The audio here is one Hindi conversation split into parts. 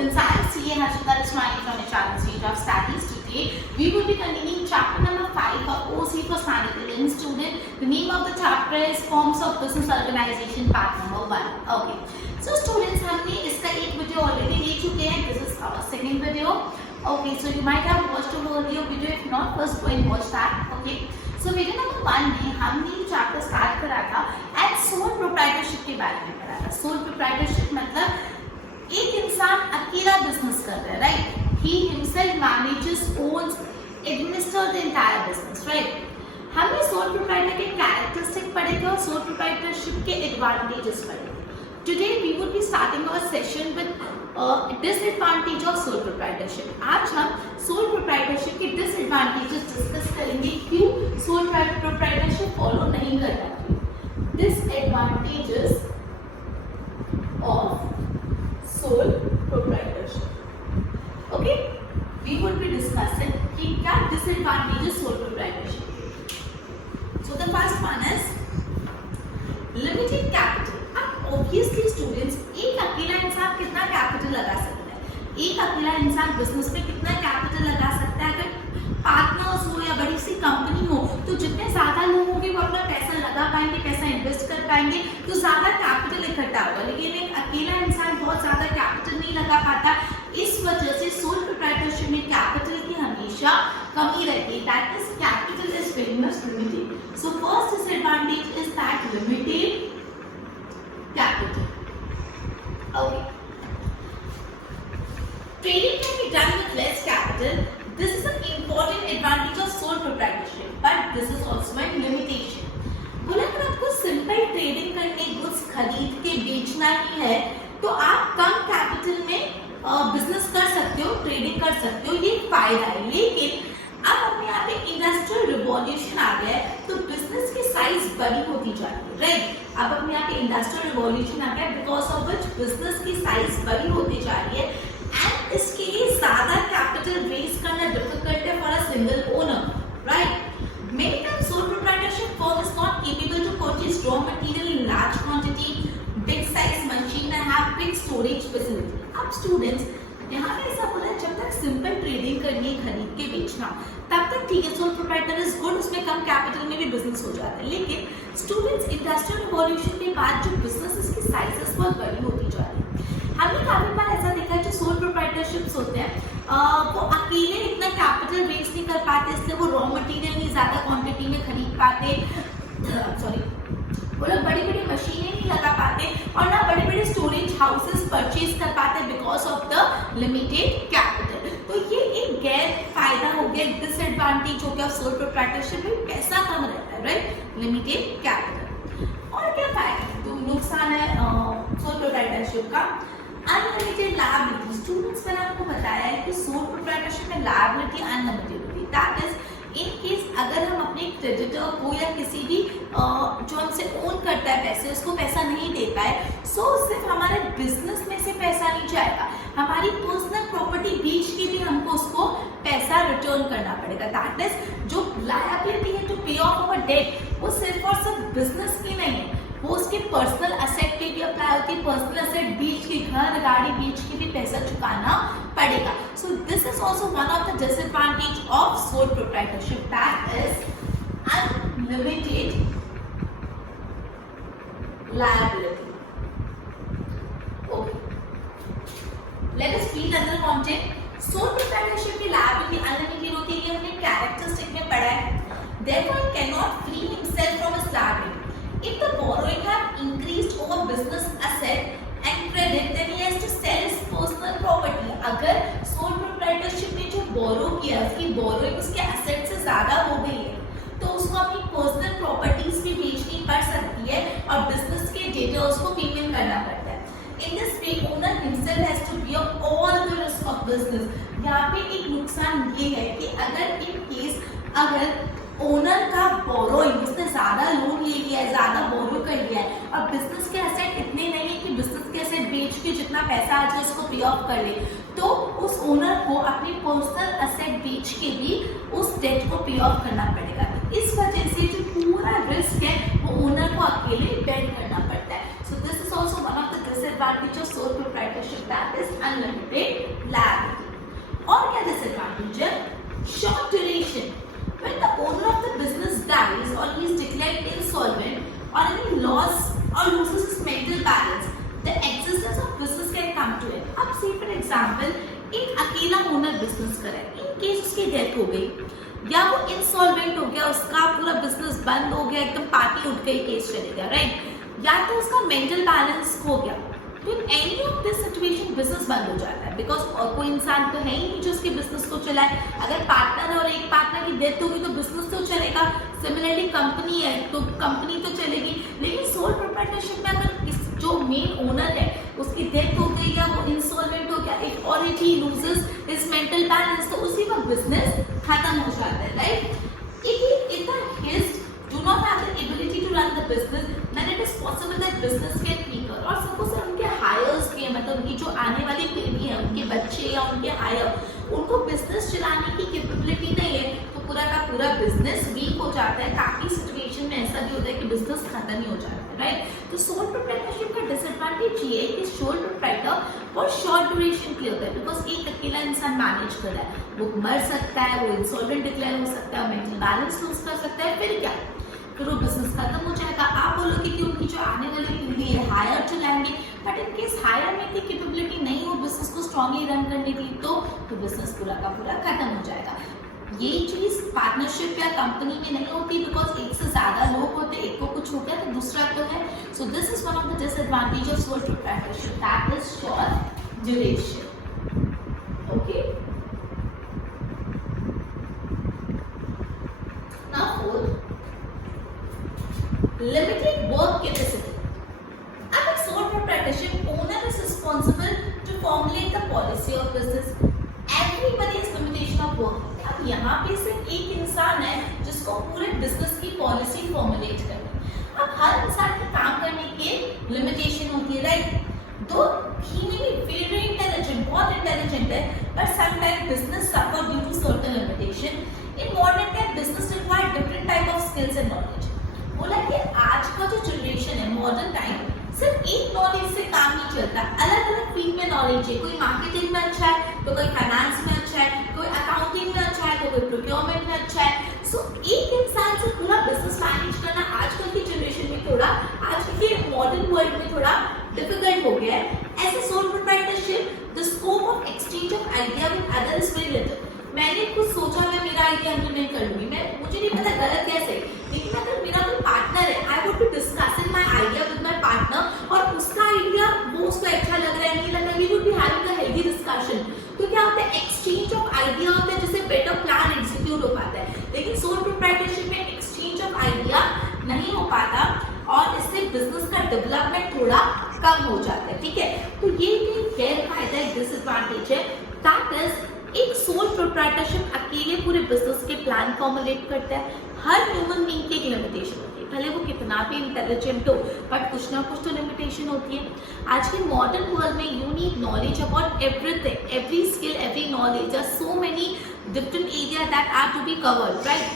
students, I am CA Harshita Rachmani from HRM Institute of Studies. Today we will be continuing chapter number 5 of OC for Spanish Literacy student. The name of the chapter is Forms of Business Organization part number 1. Okay. So students, हमने इसका एक वीडियो ऑलरेडी ले चुके हैं. This is our second video. Okay, so you might have watched the earlier video. If not, first go and watch that. Okay. So video number 1 में हमने ये चैप्टर स्टार्ट करा था एंड सोल प्रोप्राइटरशिप के बारे में पढ़ा था. सोल प्रोप्राइटरशिप मतलब एक इंसान अकेला बिजनेस कर रहा है, right? He himself manages, owns, administer the entire business, right? हमने सोल प्रोप्राइटर के कैरेक्टरिस्टिक पढ़े थे और सोल प्रोप्राइटरशिप के एडवांटेजेस पढ़े थे. Today we would be starting our session with disadvantage of sole proprietorship. आज हम सोल प्रोप्राइटरशिप के डिसएडवांटेजेस डिस्कस करेंगे, क्यों सोल प्रोप्राइटरशिप फॉलो नहीं करना चाहिए. Disadvantages of sole proprietorship. Okay, we would be discussing कि क्या disadvantages sole proprietorship के. So the first one is limited capital. अब obviously students, एक अकेला इंसान कितना कैपिटल लगा सकता है? एक अकेला इंसान बिजनेस में कितना कैपिटल लगा सकता है? अगर पार्टनर्स हो या बड़ी सी कंपनी हो तो जितने ज्यादा लोग होंगे वो अपना पैसा लगा पाएंगे, पैसा इन्वेस्ट कर पाएंगे, तो ज्यादा कैपिटल इकट्ठा होगा. लेकिन एक अकेला इंसान बहुत ज्यादा कैपिटल नहीं लगा पाता. इस वजह से सोल प्रोप्राइटरशिप में कैपिटल की हमेशा कमी रहती है. That is capital is very much limited. So first disadvantage is that limited capital. Okay, trading can be done with less capital. This is an important advantage of sole proprietorship, but this is also a limitation. बोला अगर आपको सिंपल ट्रेडिंग करके गुड्स खरीद के बेचना ही है तो आप कम कैपिटल में बिजनेस कर सकते हो, ट्रेडिंग कर सकते हो, ये फायदा है. लेकिन अब अपने यहाँ पे इंडस्ट्रियल रिवॉल्यूशन आ गया है तो बिजनेस की साइज बड़ी होती जा रही है, राइट? अब अपने यहाँ पे इंडस्ट्रियल रिवॉल्यूशन आ गया है, बिकॉज ऑफ व्हिच बिजनेस की साइज बड़ी होती जा रही है एंड इसके लिए ज्यादा कैपिटल रेज करना डिफिकल्ट है for a single owner, right? Many times sole proprietorship firm is not capable to purchase raw material in large quantity, big size machine and have big storage facility. अब students, यहाँ पे ऐसा बोला जब तक सिंपल ट्रेडिंग करनी है, खरीद के बेचना, तब तक ठीक है, सोल प्रोप्राइटर इज गुड, उसमें कम कैपिटल में भी बिजनेस हो जाता है. लेकिन स्टूडेंट्स, इंडस्ट्रियल रिवॉल्यूशन के बाद जो बिजनेसेस की साइजेस बहुत बड़ी होती जा रही है. हमने काफी बार ऐसा देखा है जो सोल प्रोप्राइटरशिप्स होते हैं वो अकेले इतना कैपिटल रेज नहीं कर पाते, इसलिए वो रॉ मटेरियल नहीं ज्यादा क्वांटिटी में खरीद पाते, सॉरी वो लोग बड़ी बड़ी मशीनें नहीं लगा पाते और ना बड़े बड़े स्टोरेज हाउसेस परचेज कर पाते because of the limited capital. तो ये एक गैर फायदा हो गया, डिसएडवांटेज हो गया सोल प्रोप्राइटरशिप में. पैसा कम रहता है, राइट? Limited capital. और क्या फायदा, तो नुकसान है सोल प्रोप्राइटरशिप का? Unlimited liability. स्टूडेंट्स, मैंने आपको बताया है कि सोल प्रोप्राइटरशिप में लायबिलिटी अनलिमिटेड होती है. दैट इज इन केस अगर हम अपने क्रेडिटर को या किसी भी जो हमसे ओन करता है पैसे, उसको पैसा नहीं देता है, सो सिर्फ हमारे बिजनेस में से पैसा नहीं जाएगा, हमारी पर्सनल प्रॉपर्टी बेच के भी हमको उसको पैसा रिटर्न करना पड़ेगा. दैट इज जो लायबिलिटी है टू पे ऑफ अवर डेट, वो सिर्फ और सिर्फ बिजनेस की नहीं है, वो उसके पर्सनल एसेट पे भी अप्लाई होती है. पर्सनल एसेट बेच के, घर गाड़ी बेच के भी पैसा चुकाना पड़ेगा. So this is also one of the disadvantage of sole proprietorship, that is unlimited liability. Okay, let us read another content. Sole proprietorship की liability unlimited होती है, ये हमने कैरेक्टरिस्टिक में पढ़ा है. Therefore, he cannot free himself from his liability. If the borrowing have increased over business asset and credit, then he has to sell his personal property. अगर sole proprietorship में जो borrow किया, उसकी borrowing उसके asset से ज्यादा हो गई है, तो उसको अपनी पर्सनल प्रॉपर्टीज भी बेचनी पड़ सकती है और बिजनेस के डेटर्स को पेमेंट करना पड़ता है. In this way owner himself has to bear all the risk of business. यहाँ पे एक नुकसान ये है कि अगर इन केस अगर ओनर का बोरोइंग, उसने ज्यादा लोन ले लिया है, ज्यादा बोरो कर लिया है और बिजनेस के एसेट इतने नहीं है कि बिजनेस के एसेट बेच के जितना पैसा आ जाए उसको पे ऑफ कर ले, तो उस ओनर को अपनी पर्सनल एसेट बेच के भी उस डेट को पे ऑफ करना पड़ेगा. इस वजह से जो पूरा रिस्क है वो ओनर को अकेले बेयर करना पड़ता है. So this is also one of the disadvantage of sole proprietorship, that is unlimited liability. और क्या डिसएडवांटेज है? Short duration. When the owner of the business dies or he is declared insolvent or any loss or loses his mental balance, the existence of business can come to end. अब say for example, एक अकेला ओनर बिजनेस कर रहा है, इन केस उसकी डेथ हो गई या वो इंसॉल्वेंट हो गया, उसका पूरा बिजनेस बंद हो गया, एकदम पार्टी उठ गई, केस चले गया, राइट? या तो उसका मेंटल बैलेंस खो गया, तो in any of this situation business बंद हो जाता है, बिकॉज और कोई इंसान तो है ही नहीं जो उसके बिजनेस को चलाए। अगर पार्टनर और एक पार्टनर की डेथ होगी तो बिजनेस तो चलेगा। सिमिलरली कंपनी है तो कंपनी तो चलेगी, लेकिन सोल प्रोप्राइटरशिप में अगर इस जो मेन ओनर है उसकी डेथ हो गई या वो इंसॉल्वेंट हो गया, इफ और if he loses his mental balance, तो उसी वक्त बिजनेस खत्म हो जाता है, right? If the his do not have the ability to run the business, then it is possible that business can weaker. और सपोज उनके हायर्स के मतलब उनकी जो आने वाली पीढ़ी है, उनके बच्चे या उनके हायर, उनको बिजनेस चलाने की कैपेबिलिटी नहीं है, तो पूरा का पूरा बिजनेस वीक हो जाता है। काफी सिचुएशन में ऐसा भी होता है कि बिजनेस खत्म ही हो जाता है, राइट? तो सोल प्रोप्राइटरशिप का डिसएडवांटेज ये है कि सोल प्रोप्राइटर बहुत शॉर्ट ड्यूरेशन के लिए होता है, बिकॉज एक अकेला इंसान मैनेज कर रहा है, वो मर सकता है, वो इंसॉल्वेंट डिक्लेयर हो सकता है, मेंटल बैलेंस लूज कर सकता है, फिर क्या? फिर वो बिजनेस खत्म हो जाएगा। आप बोलोगे कि उनकी जो आने वाली पीढ़ी है हायर चलाएंगे, बट इन केस हायर में इतनी कैपेबिलिटी नहीं हो बिजनेस को स्ट्रांगली रन करने की, तो बिजनेस पूरा का पूरा खत्म हो जाएगा। ये चीज पार्टनरशिप या कंपनी में नहीं होती, बिकॉज एक से ज्यादा लोग होते, एक को कुछ हो गया तो दूसरा तो है। So this is one of the disadvantage of sole proprietorship, that is short duration. Okay, now fourth, limited work capacity. As a sole proprietorship, owner is responsible to formulate the policy of business. Everybody has limitation of work. अब यहाँ पे सिर्फ एक इंसान है जिसको पूरे बिजनेस की पॉलिसी फॉर्मुलेट करनी है। अब हर इंसान के काम करने की लिमिटेशन होती है, राइट? तो he may be very intelligent, बहुत इंटेलिजेंट है, but sometimes business suffer due to certain limitation. In modern time, business require different type of skills and knowledge. बोला कि आज का जो जनरेशन है मॉडर्न टाइम, सिर्फ एक नॉलेज से काम नहीं चलता, अलग अलग फील्ड में नॉलेज है। कोई मार्केटिंग में अच्छा है तो कोई फाइनेंस में अच्छा है, कोई अकाउंटिंग में अच्छा है तो कोई प्रोक्योरमेंट में अच्छा है। सो एक इंसान से पूरा बिजनेस मैनेज करना आजकल की जनरेशन में थोड़ा, आज के मॉडर्न वर्ल्ड में थोड़ा डिफिकल्ट हो गया है। As a sole proprietorship, the scope of exchange of idea with other is very little. मैंने कुछ सोचा मैं मेरा आइडिया इम्प्लीमेंट कर लूंगी, मैं मुझे नहीं पता गलत कैसे, लेकिन अगर मेरा कोई पार्टनर है, I would be discussing my idea with my partner और उसका आइडिया वो उसको अच्छा लग रहा है नहीं लग रहा है, we would be having a healthy discussion. तो क्या होता है, एक्सचेंज ऑफ आइडिया होता है जिससे बेटर प्लान एग्जीक्यूट हो पाता है। लेकिन सोल प्रोप्राइटरशिप में एक्सचेंज ऑफ आइडिया नहीं हो पाता और इससे बिजनेस का डेवलपमेंट थोड़ा कम हो जाता है, ठीक है? तो ये एक गैर फायदा, एक डिसएडवांटेज है। दैट इज एक सोल प्रोप्राइटरशिप अकेले पूरे बिजनेस के प्लान फॉर्मुलेट करता है। हर ह्यूमन बीइंग की एक लिमिटेशन होती है, भले वो कितना भी इंटेलिजेंट हो, बट कुछ ना कुछ तो लिमिटेशन होती है। आज के मॉडर्न वर्ल्ड में you need knowledge about everything, every skill, every knowledge, there are so many different area that are to be covered, right?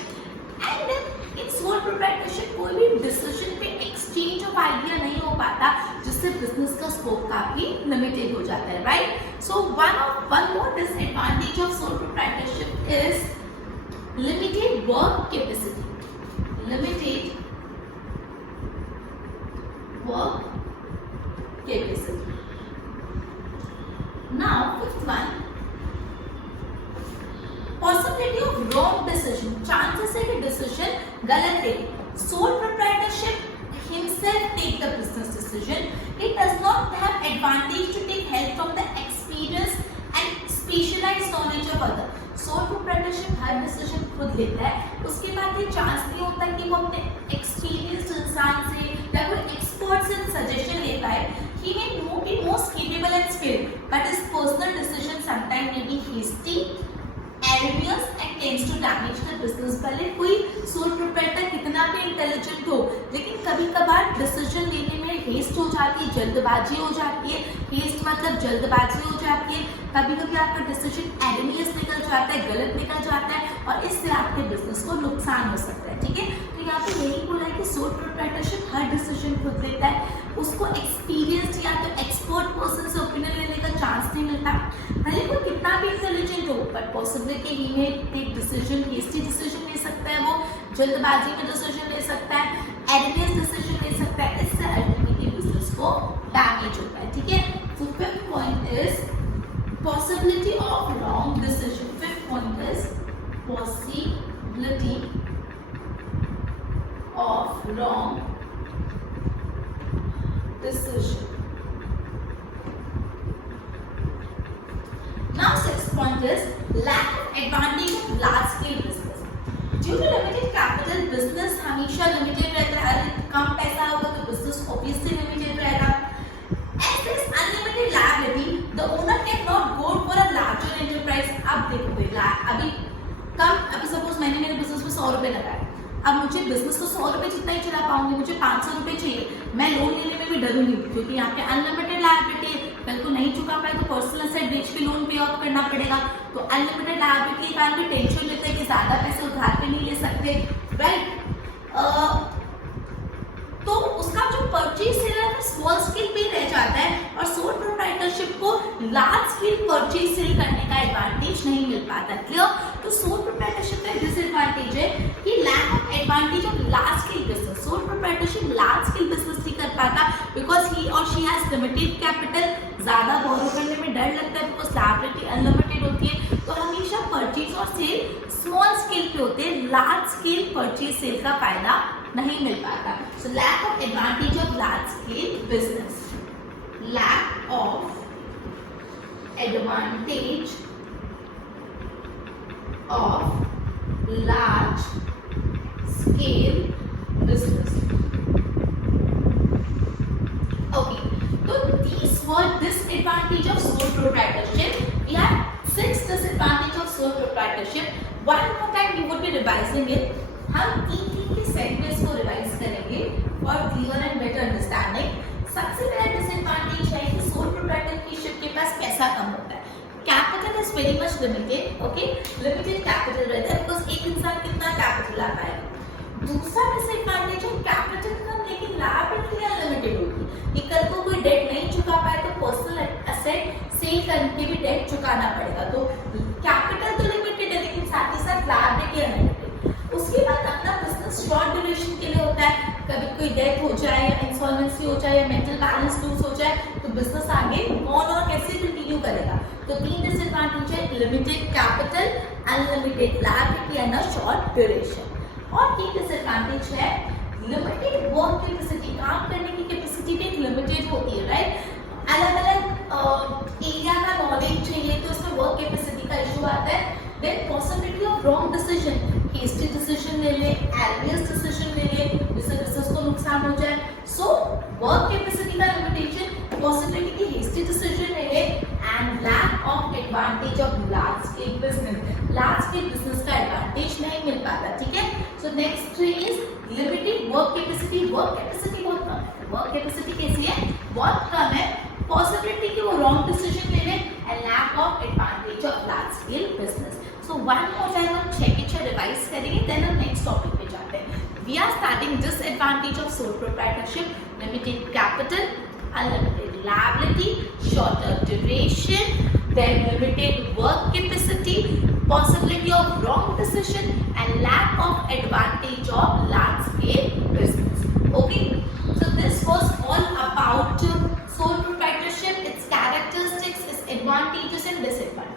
And then in sole proprietorship कोई भी डिसीजन पे एक्सचेंज ऑफ आइडिया नहीं हो पाता, जिससे बिजनेस का स्कोप काफी लिमिटेड हो जाता है, right? So one more disadvantage of sole proprietorship is limited work capacity. Limited work capacity. Now fifth one, possibility of wrong decision. Chances है कि decision गलत है. Sole proprietorship himself take the business decision. It does not have advantage to take help from the experience and specialized knowledge of other. Sole proprietorship her decision खुद लेता है, उसके बाद ये चांस नहीं होता कि वो अपने एक्सपीरियंस्ड इंसान से या कोई एक्सपर्ट से सजेशन ले पाए। He may be most capable and skilled, but his personal decision sometimes may be hasty, erroneous and tends to damage the business. भले कोई सोल प्रोप्राइटर कितना भी इंटेलिजेंट हो, लेकिन कभी कभार डिसीजन लेने में हेस्ट हो जाती है, जल्दबाजी हो जाती है। हेस्ट मतलब जल्दबाजी हो जाती है, कभी कभी आपका डिसीजन एरनियस निकल जाता है, गलत निकल जाता है और इससे आपके बिजनेस को नुकसान हो सकता है। ठीक है, तो यहाँ पे यही बोला है कि सोल प्रोप्राइटरशिप हर डिसीजन खुद लेता है, उसको एक्सपीरियंस या तो एक्सपर्ट पर्सन से ओपिनियन लेने का चांस नहीं मिलता। भले कोई कितना भी इंटेलिजेंट हो, बट पॉसिबिलिटी ही है टेक डिसीजन, हेस्टी डिसीजन ले सकता है, वो जल्दबाजी में डिसीजन ले सकता है, एरनियस डिसीजन ले सकता है, इससे अल्टीमेटली बिजनेस को डैमेज होता है। ठीक है, so fifth point is possibility of wrong decision. Fifth point is possibility of wrong decision. Now sixth point is lack of advantage of large scale business. Due to limited capital, business हमेशा limited रहता है। कम पैसा होगा तो business obviously limited रहेगा। As there is unlimited liability, the owner cannot go for a larger enterprise. अब देखो अभी अभी सपोज मैंने मेरे बिजनेस में 100 रुपए लगाए, अब मुझे बिजनेस तो 100 रुपए जितना ही चला पाऊंगी, मुझे 500 रुपए चाहिए, मैं लोन लेने में भी डरूंगी क्योंकि यहाँ पे अनलिमिटेड लायबिलिटी है। कल को नहीं चुका पाए तो पर्सनल एसेट बेच के लोन पे ऑफ करना पड़ेगा। तो अनलिमिटेड लायबिलिटी के कारण भी टेंशन लेते हैं कि ज्यादा पैसे उधार पे नहीं ले सकते, राइट। तो उसका जो परचेज सेल है स्मॉल स्केल पे रह जाता है और सोल प्रोप्राइटरशिप को लार्ज स्केल परचेज सेल करने का एडवांटेज नहीं मिल पाता। क्लियर? तो सोल प्रोप्राइटरशिप का डिसएडवांटेज है कि lack of advantage of large scale business. Sole proprietorship large scale business नहीं कर पाता बिकॉज ही और शी हैज लिमिटेड कैपिटल, ज्यादा बोरो करने में डर लगता है बिकॉज लायबिलिटी अनलिमिटेड होती है। तो हमेशा परचेज और सेल स्मॉल स्केल पे होते हैं, लार्ज स्केल परचेज सेल का फायदा नहीं मिल पाता। So lack of advantage of large scale business, lack of advantage of large scale business. Okay, तो these were disadvantage of sole proprietorship. We have 6 disadvantage of sole proprietorship. One more time we would be revising it. हम तीन के सेगमेंट्स को रिवाइज करेंगे for clear and better understanding. सबसे पहला डिसएडवांटेज है कि सोल प्रोप्राइटरशिप के पास पैसा कम होता है, capital is very much limited. Okay, limited capital रहता है बिकॉज एक इंसान कितना कैपिटल ला पाएगा। दूसरा डिसएडवांटेज है कैपिटल कम लेकिन लायबिलिटी अनलिमिटेड होगी कि कल को कोई डेट नहीं चुका पाए तो पर्सनल एसेट सेल करके भी डेट चुकाना पड़ेगा। तो कैपिटल तो लिमिटेड है लेकिन साथ ही साथ लायबिलिटी अनलिमिटेड। उसके बाद अपना बिजनेस शॉर्ट ड्यूरेशन के लिए होता है, कभी कोई डेथ हो जाए या इंसॉल्वेंसी हो जाए या मेंटल बैलेंस लूज हो जाए तो बिजनेस आगे कौन और कैसे कंटिन्यू करेगा। तो तीन डिसएडवांटेज है, limited capital, unlimited liability and a short duration. और ये डिसएडवांटेज है लिमिटेड वर्क कैपेसिटी, काम करने की कैपेसिटी भी लिमिटेड होती है, राइट। अलग अलग एरिया का नॉलेज चाहिए तो इसमें वर्क कैपेसिटी का इशू आता है। Then possibility of wrong decision, hasty decision ले ले, एरनियस डिसीजन ले ले जिससे बिजनेस को नुकसान हो जाए। सो वर्क कैपेसिटी का लिमिटेशन, पॉसिबिलिटी की हेस्टी डिसीजन ले ले and lack of advantage of large scale business. Large scale business का एडवांटेज नहीं मिल पाता। ठीक है, so next 3 is limited work capacity. Work capacity बहुत कम है। वर्क कैपेसिटी कैसी है? बहुत कम है। पॉसिबिलिटी कि वो रॉन्ग डिसीजन ले ले and lack of advantage of large scale business. So one more time हम check it revise करेंगे, then हम next topic पे जाते हैं। We are starting disadvantage of sole proprietorship, limited capital, unlimited liability, shorter duration, then limited work capacity, possibility of wrong decision and lack of advantage of large scale business. Okay, so this was all about sole proprietorship, its characteristics, its advantages and disadvantages.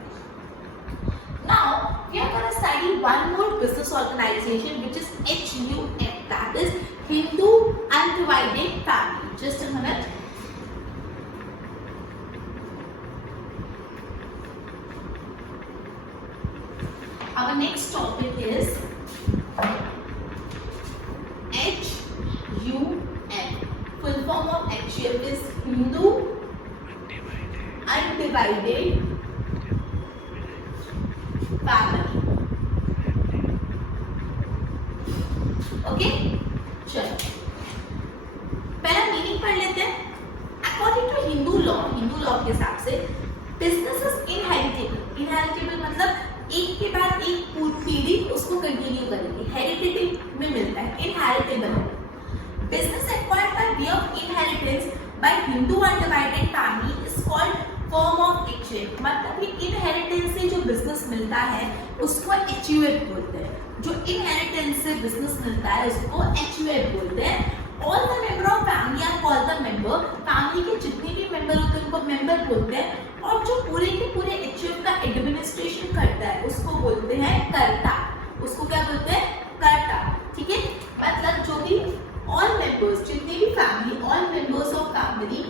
Now we are going to study one more business organization which is HUF, that is Hindu Undivided Family. Just a minute. Our next topic is HUF. Full form of HUF is Hindu Undivided family. Okay, चलो पहला मीनिंग पढ़ लेते हैं। अकॉर्डिंग टू हिंदू लॉ के हिसाब से बिजनेस इज इनहेरिटेबल। इनहेरिटेबल मतलब एक के बाद एक पीढ़ी उसको कंटिन्यू करेगी, हेरिटेटिव में मिलता है, inheritable. Business acquired by way of inheritance by Hindu undivided family is called form of HUF. मतलब ये इनहेरिटेंस से जो बिजनेस मिलता है उसको एचयूएफ बोलते हैं। जो इनहेरिटेंस से बिजनेस मिलता है उसको एचयूएफ बोलते हैं। All the member of family are called the member. Family के जितने भी मेंबर होते हैं उनको मेंबर बोलते हैं। और जो पूरे के पूरे एचयूएफ का एडमिनिस्ट्रेशन करता है उसको बोलते हैं कर्ता। उसको क्या बोलते हैं? कर्ता। ठीक है, मतलब जो भी ऑल मेंबर्स, जितने भी family, all members of family,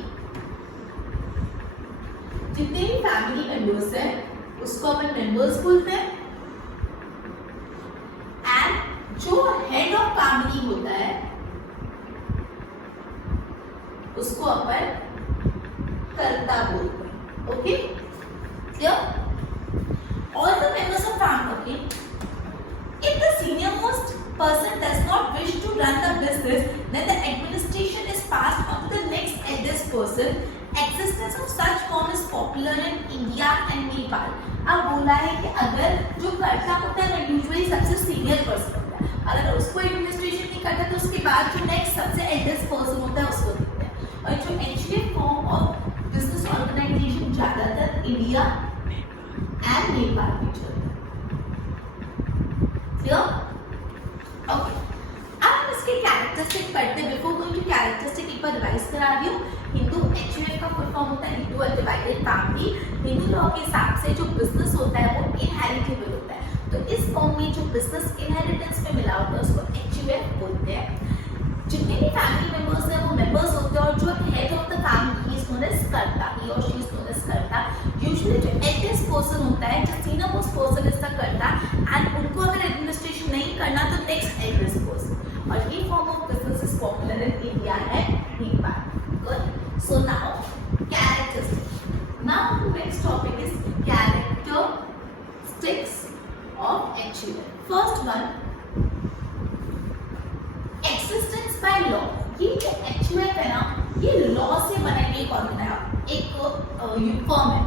जितने भी फैमिली मेंबर्स हैं उसको अपन मेंबर्स बोलते हैं। एंड जो हेड ऑफ फैमिली होता है उसको अपन कर्ता बोलते हैं। Okay, clear? All the members of family, okay, if the senior most person does not wish to run the business, then the administration is passed on to the next eldest person. Existence of such form is popular in India and Nepal. अब बोला है कि अगर जो कर्ता होता है ना यूजुअली सबसे सीनियर पर्सन होता है, अगर उसको एडमिनिस्ट्रेशन नहीं करता तो उसके बाद जो नेक्स्ट सबसे एल्डेस्ट पर्सन होता है उसको देते हैं। और जो HUF form of business organisation ज्यादातर इंडिया एंड नेपाल में चलता है। क्लियर? ओके, अब हम इसके कैरेक्टरिस्टिक पढ़ते हैं। बिफोर गोइंग टू कैरेक्टरिस्टिक एक बार रिवाइज करा रही हूँ। हिंदू एचयूएफ का फुल फॉर्म होता है Hindu undivided family. Hindu law के हिसाब से जो बिजनेस होता है वो इनहेरिटेबल होता है। तो इस फॉर्म में जो बिजनेस इनहेरिटेंस में मिला होता है उसको एचयूएफ बोलते हैं। जितने भी फैमिली मेंबर्स हैं वो मेंबर्स होते हैं और जो head of the family is known as karta, he और she is known as karta. Usually जो एल्डेस्ट पर्सन होता है, जो senior most person is the karta, and उनको अगर एडमिनिस्ट्रेशन नहीं करना तो नेक्स्ट एल्डेस्ट पर्सन। और ये form of business is popular in India and Nepal. Good, so now characteristics. Now next topic is characteristics of HUF. First one, existence by law. ये जो एचयूएफ है ना ये लॉ से बनाई एक फर्म है।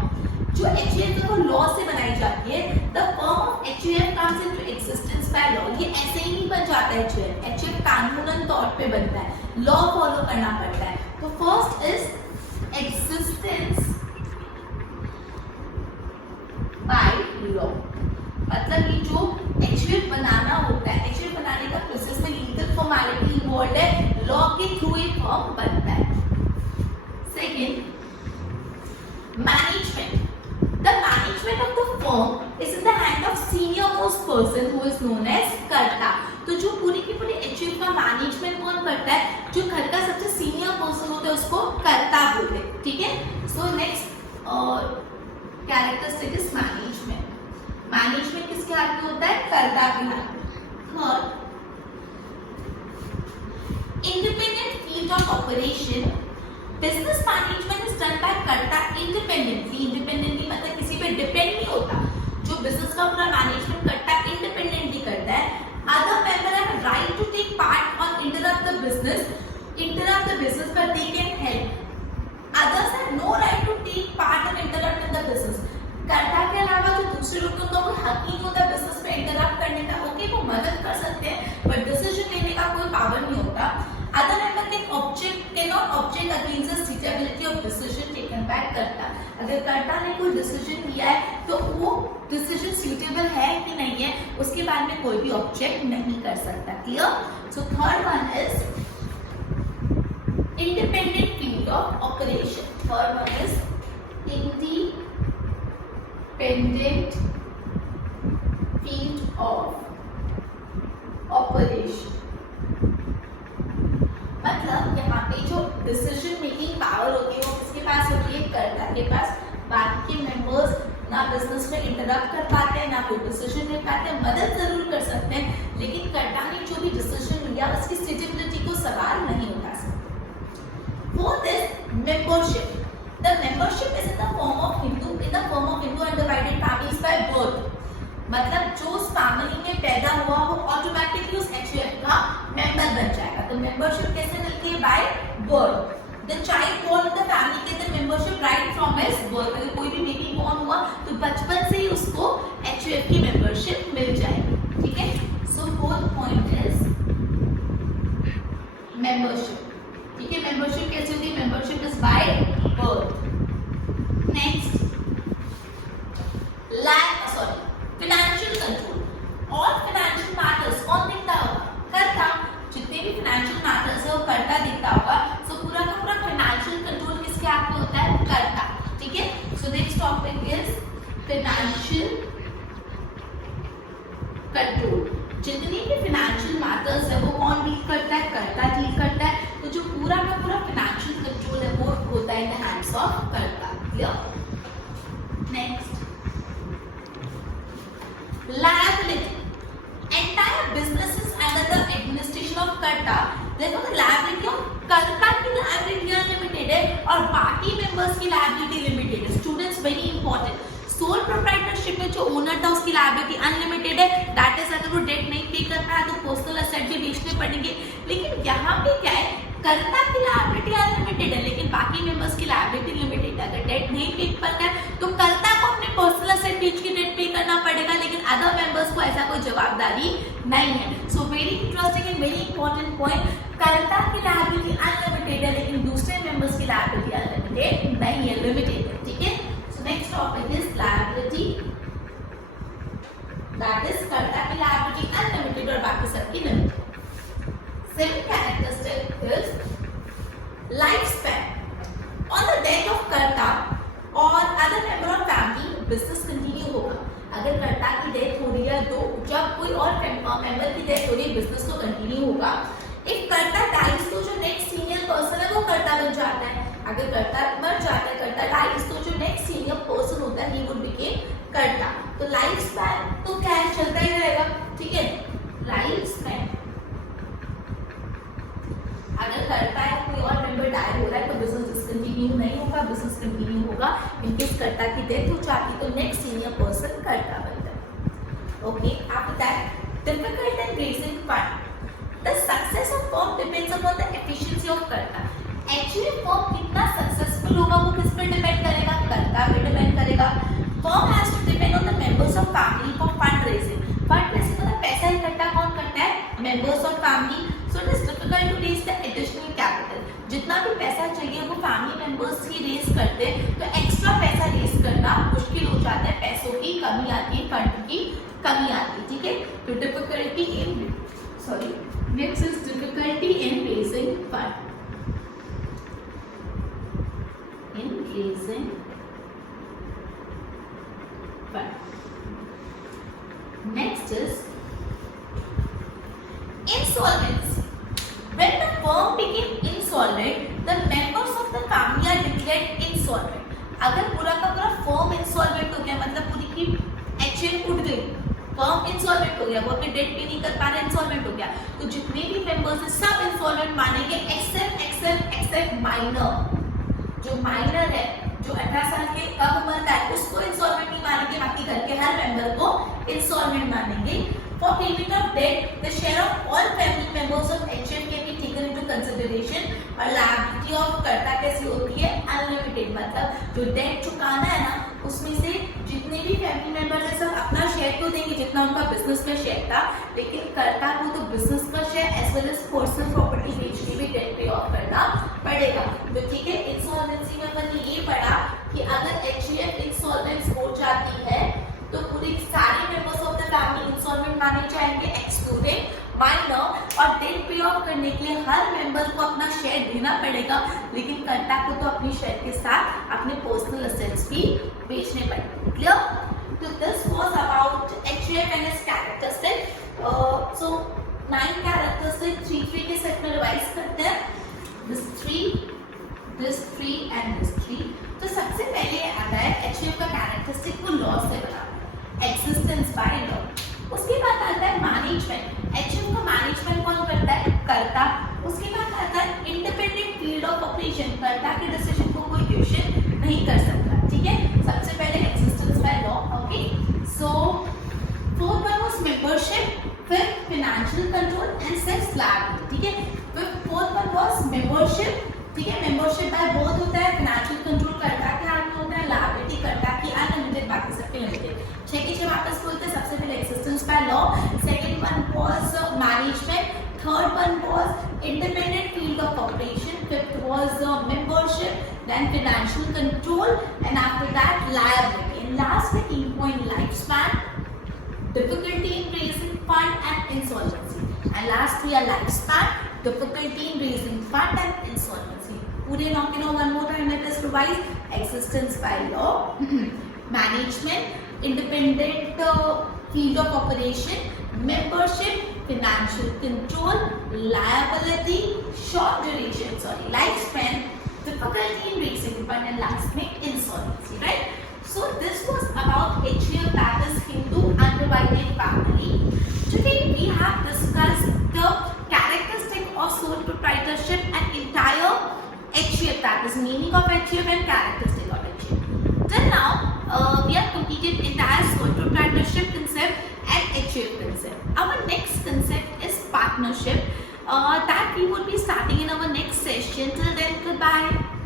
जो एचयूएफ है वो लॉ से बनाई जाती है। The firm of HUF comes into existence by law. ये ऐसे ही नहीं बन जाता है एचयूएफ। एचयूएफ कानूनन तौर पे बनता है, लॉ फॉलो करना पड़ता है। तो first is existence by law. मतलब ये जो एचयूएफ बनाना होता है, एचयूएफ बनाने का प्रोसेस में लीगल फॉर्मेलिटी इन्वॉल्व है, लॉ के थ्रू एक फॉर्म बनता है। Second, management. The management of the firm is in the hand of senior most person who is known as karta. तो जो पूरी की पूरी एचयूएफ का मैनेजमेंट कौन करता है? जो घर का सबसे सीनियर पर्सन होता है उसको कर्ता बोलते हैं। ठीक है, so next characteristic is management. Management किसके हाथ में होता है? कर्ता के हाथ में। Third, independent field of operation. Business management is done by कर्ता इंडिपेंडेंटली। इंडिपेंडेंटली मतलब किसी पे डिपेंड नहीं होता। जो बिजनेस का पूरा मैनेजमेंट कर्ता इंडिपेंडेंटली करता है। Other member have right to take part और interrupt the business but they can help. Others have no right to take part and interrupt in the business. कर्ता के अलावा जो दूसरे लोग उनका कोई हक नहीं होता बिजनेस में इंटरप्ट करने का। ओके, वो मदद कर सकते हैं बट डिसीजन लेने का कोई पावर नहीं होता। Other member cannot object against the suitability of decision taken by कर्ता। अगर कर्ता ने कोई डिसीजन लिया है तो वो डिसीजन सुटेबल है कि नहीं है उसके बारे में कोई भी ऑब्जेक्ट नहीं कर सकता। Clear? So third one is independent field of operation. Third one is independent field of operation. मतलब यहाँ पे जो डिसीजन मेकिंग पावर होती है वो किसके पास होती है? कर्ता के पास। बाकी के मेंबर्स ना बिजनेस में इंटरप्ट कर पाते हैं ना कोई डिसीजन ले पाते हैं। मदद जरूर कर सकते हैं लेकिन कर्ता ने जो भी डिसीजन लिया उसकी सुटेबिलिटी को सवाल नहीं उठा सकते। Fourth is membership. The membership is in the form of Hindu undivided families by birth. मतलब जो उस फैमिली में पैदा हुआ वो ऑटोमेटिकली उस एचयूएफ का मेंबर बन जाएगा। तो मेंबरशिप कैसे मिलती है? By birth. The child born in the family get the membership right from his birth. अगर कोई भी बेबी बोर्न हुआ तो बचपन से ही उसको HUF की मेंबरशिप मिल जाएगी, ठीक है। सो फोर्थ पॉइंट इज मेंबरशिप, ठीक है। मेंबरशिप कैसे होती है? Membership is by birth. Next financial control और फाइनेंशियल मैटर्स कौन देखता होगा? कर्ता। जितने भी फाइनेंशियल मैटर्स है वो कर्ता देखता होगा। सो पूरा का पूरा फाइनेंशियल कंट्रोल किसके हाथ में होता है? कर्ता, ठीक है। So next topic is financial control. जितनी भी फाइनेंशियल मैटर्स है वो कौन डील करता है? कर्ता डील करता है। तो जो पूरा का पूरा फाइनेंशियल कंट्रोल है वो होता है इन द हैंड्स ऑफ कर्ता। Clear? Next liability. Entire business is under the administration of कर्ता। देखो तो liability of कर्ता की liability unlimited है और बाकी members की liability limited है। Students very important. Sole proprietorship में जो owner था उसकी liability unlimited है। That is अगर वो debt नहीं पे कर पाया तो personal asset भी बेचने पड़ेंगे। लेकिन यहाँ पे क्या है? कर्ता की liability unlimited है लेकिन बाकी members की liability limited है। अगर debt नहीं पे कर पाया तो कर्ता को अपने personal asset बेच के debt पे करना पड़ेगा, लेकिन अदर मेंबर्स को ऐसा कोई जवाबदारी नहीं है। So very interesting and very important point, कर्ता की लायबिलिटी अनलिमिटेड है लेकिन दूसरे मेंबर्स की लायबिलिटी अनलिमिटेड नहीं है, लिमिटेड है, ठीक है। So next topic is liability, that is कर्ता की लायबिलिटी अनलिमिटेड और बाकी सबकी limited. Second characteristic is life span. On the death of कर्ता और other member of family business continue होगा। अगर कर्ता की डेथ हो रही है तो जब कोई और मेंबर की डेथ हो रही है बिजनेस तो कंटिन्यू होगा। एक कर्ता डाइज तो जो नेक्स्ट सीनियर पर्सन है वो कर्ता बन जाता है। अगर कर्ता मर जाता है, कर्ता डाइज तो जो नेक्स्ट सीनियर पर्सन होता है ही वुड बिकेम कर्ता। तो लाइफ स्पैन तो क्या है? चलता ही रहेगा, ठीक है। लाइफ स्पैन अगर करता है कोई और मेंबर डाई हो रहा है तो बिजनेस डिसकंटिन्यू नहीं होगा, बिजनेस कंटिन्यू होगा। इनकेस कर्ता की डेथ हो जाती तो नेक्स्ट सीनियर पर्सन कर्ता बनता है। Okay, after that difficult and raising fund. The success of firm depends upon the efficiency of कर्ता। एक्चुअली फर्म कितना सक्सेसफुल होगा वो किस पर डिपेंड करेगा? कर्ता पे डिपेंड करेगा। Firm has to depend on the members of family for fund raising. Fund raising मतलब पैसा इकट्ठा कौन करता है? Members of family. So it is difficult to raise the additional capital. जितना भी पैसा चाहिए वो फैमिली मेंबर्स ही रेज करते हैं, तो एक्स्ट्रा पैसा रेज करना मुश्किल हो जाता है, पैसों की कमी आती है, फंड की कमी आती है, ठीक है। तो difficulty in next is difficulty in raising fund, in raising fund. Next is insolvency. When the firm became insolvent, the members of the family are declared insolvent. अगर पूरा का पूरा फर्म इंसॉल्वेंट हो गया मतलब पूरी की HUF उठ गई, फर्म इंसॉल्वेंट हो गया, वो अपने डेट पे नहीं कर पा रहा, इंसॉल्वेंट हो गया, तो जितने भी मेंबर्स हैं सब इंसॉल्वेंट मानेंगे एक्सेप्ट माइनर। जो माइनर है, जो 18 साल के कम उम्र का है, उसको इंसॉल्वेंट नहीं मानेंगे, बाकी घर के हर मेंबर को इंसॉल्वेंट मानेंगे। For payment of debt, the share of all family members of HUF can be taken into consideration। और liability of कर्ता कैसी होती है? अनलिमिटेड। मतलब जो डेट चुकाना है ना उसमें से जितने भी फैमिली मेंबर है सब अपना शेयर तो देंगे जितना उनका बिजनेस का शेयर था, लेकिन कर्ता को तो बिजनेस का share as well as personal property बेच के भी डेट पे ऑफ करना पड़ेगा। तो ठीक है, इंसॉल्वेंसी में मैंने ये पढ़ा कि अगर HUF इंसॉल्वेंस हो जाती है तो पूरी सारे members of the family insolvent माने जाएंगे एक्सक्लूडिंग माइनर। और डेट पे ऑफ करने के लिए हर मेंबर को अपना शेयर देना पड़ेगा, लेकिन कर्ता को तो अपनी शेयर के साथ अपने पर्सनल असेट्स भी बेचने पड़ेंगे। क्लियर? तो this was about HUF and it's characteristic. So 9 characteristic 3 के सेट में रिवाइज करते हैं। This 3 and this 3। तो सबसे पहले आता है HUF का कैरेक्टरिस्टिक को लॉ से बना, एक्सिस्टेंस बाय लॉ। उसके बाद आता है मैनेजमेंट। HUF का मैनेजमेंट कौन करता है? कर्ता। उसके बाद आता है इंडिपेंडेंट फील्ड ऑफ ऑपरेशन। कर्ता के डिसीजन को कोई क्वेश्चन नहीं कर सकता, ठीक है। सबसे पहले existence by law. Okay, so fourth one was membership, फिर financial control and sixth liability, ठीक है। फिर फोर्थ वन वाज मेंबरशिप, ठीक है. मेंबरशिप बाय बर्थ होता है, फाइनेंशियल कंट्रोल कर्ता के हाथ में होता है, लायबिलिटी कर्ता की अनलिमिटेड, बाकी सबके लिमिटेड. 6 के 6 वापस बोलते हैं. सबसे पहले existence by law, second one was management, third one was independent field of operation, fifth was membership, then financial control, and after that liability, and last the key point lifespan, difficulty in raising fund and insolvency, and last we are lifespan, difficulty in raising fund and insolvency. पूरे नौ के नौ one more time let us revise. Existence by law, management, independent field of operation, membership, financial control, liability, short duration, lifespan, difficulty in raising fund, and last में insolvency, right? So this was about HUF, that is Hindu undivided family. Today we have discussed the characteristic of sole proprietorship and entire HUF, that is meaning of HUF and characteristic of HUF. Till now we have completed entire sole proprietorship concept and HUF concept. Our next concept is partnership that we would be starting in our next session. Till then, goodbye.